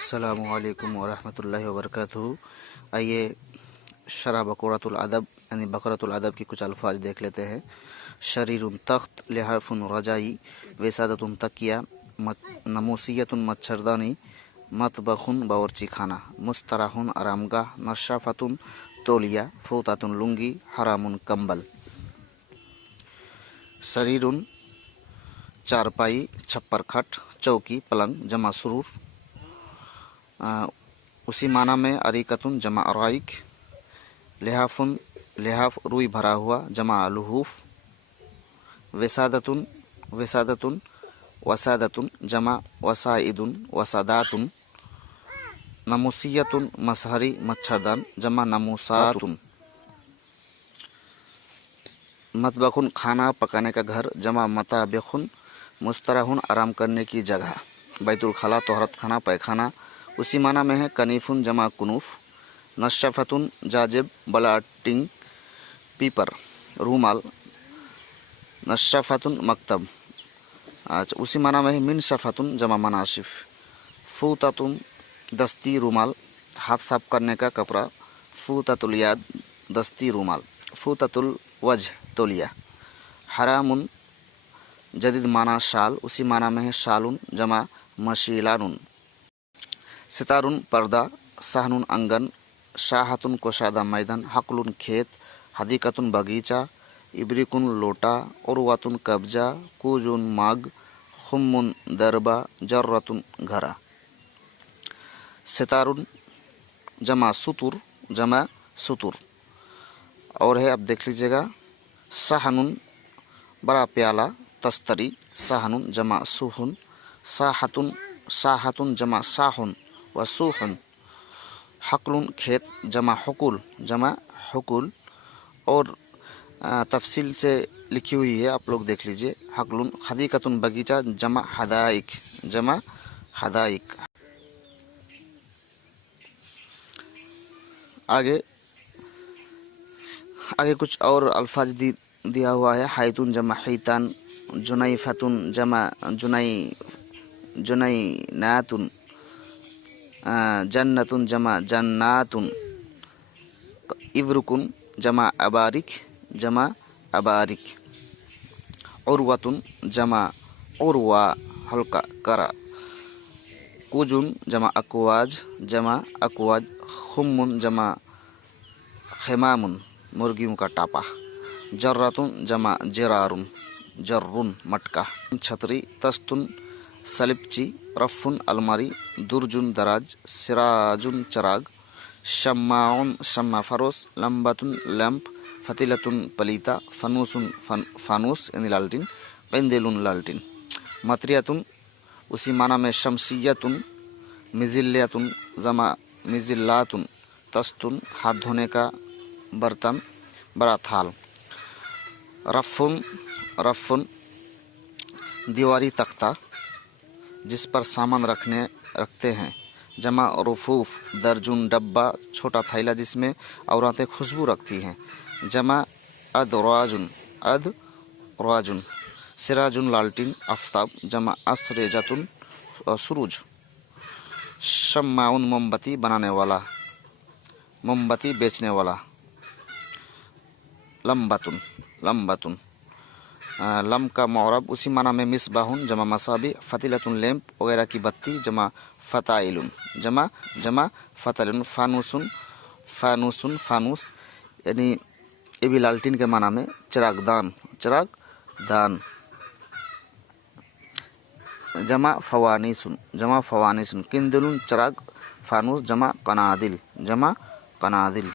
السلام علیکم ورحمۃ اللہ وبرکاتہ۔ آئیے شرح بقرۃ الادب یعنی بقرۃ الادب کی کچھ الفاظ دیکھ لیتے ہیں۔ شریر تخت، لحاف رجائی، وسادت تکیہ، نموسیت مچھردانی، مطبخ باورچی خانہ، مستراح آرام گاہ، نشافۃ تولیہ، فوطۃ لنگی، حرام کمبل۔ سریر چارپائی، چھپر کھٹ، چوکی پلنگ جمع سرور۔ اسی معنی میں اریکتن جمع ارائک، لحاف روئی بھرا ہوا جمع لحوف، وسادتن وسادتن جمع وسائدن وساداتن، نموسیتن مسہری مچھردان جمع نموساتن، مطبخن کھانا پکانے کا گھر جمع مطابخن، مستراحن آرام کرنے کی جگہ، بیت الخلا طہارت خانہ پیخانہ اسی معنی میں ہے۔ کنیفن جمع کنوف، نشافتن جاجب بلاٹنگ پیپر رومال، نشافتن مکتب اسی معنی میں ہے۔ منشفتن جمع مناشف، فوطتن دستی رومال ہاتھ صاف کرنے کا کپڑا، فوطۃ الیاد دستی رومال، فوطۃ الوجہ تولیہ۔ حرام جدید معنی شال اسی معنی میں ہے شالن جمع مشیلان۔ ستارن پردہ، صحن آنگن، شاہتن کشادہ میدان، حقل کھیت، حدیقتن باغیچہ، ابرکن لوٹا، عروتن قبضہ، کوجن ماگ، خمن دربہ، جرتن گھرا۔ ستارن جمع ستور جمع ستور۔ اور ہے اب دیکھ لیجیے گا، صحن بڑا پیالہ تستری، صحن جمع سوہن، ساحتن جمع ساحن و سوحن، حقل کھیت جمع حقول جمع حقول۔ اور تفصیل سے لکھی ہوئی ہے آپ لوگ دیکھ لیجیے۔ حقل حدیقتن باغیچہ جمع حدائق جمع حدائق۔ آگے کچھ اور الفاظ دیا ہوا ہے۔ حیتن جمع حیتان، جنیفتن جمع جنیناتن، جنتن جمع جناتن، ابرکن جمع ابارک جمع ابارک، عروتن جمع عروہ ہلکا کرا، کوجن جمع اکواج جمع اکواج، خمن جمع خمامن مرغیوں کا ٹاپا، جرتن جمع جرارن جرن مٹکا، چھتری، تستن سلپچی، رفن الماری، درجن دراج، سراجن چراغ، شماعن شمع فروس، لمبتن لیمپ، فتیلتن پلیتا، فنوسن فانوس یعنی لالٹین، قندیلن لالٹین۔ مطریتن اسی معنی میں شمسیتن، مزلیتن جمع مزلاتن، تستن ہاتھ دھونے کا برتن بڑا تھال، رفن دیواری تختہ جس پر سامان رکھتے ہیں جمع رفوف، درجن ڈبہ چھوٹا تھیلا جس میں عورتیں خوشبو رکھتی ہیں جمع ادراجن ادراجن، سراجن لالٹین آفتاب جمع اسرجتن سروج، شماعن موم بتی بنانے والا موم بتی بیچنے والا، لمبتن لم کا معرب اسی معنی میں مصباحن جمع مصابیح، فتیلتن لیمپ وغیرہ کی بتی جمع فتائلن جمع فتائلن، فانوسن فانوس یعنی یہ بھی لالٹین کے معنی میں چراغ دان، جمع فوانیسن، قندیل چراغ، فانوس جمع قنادیل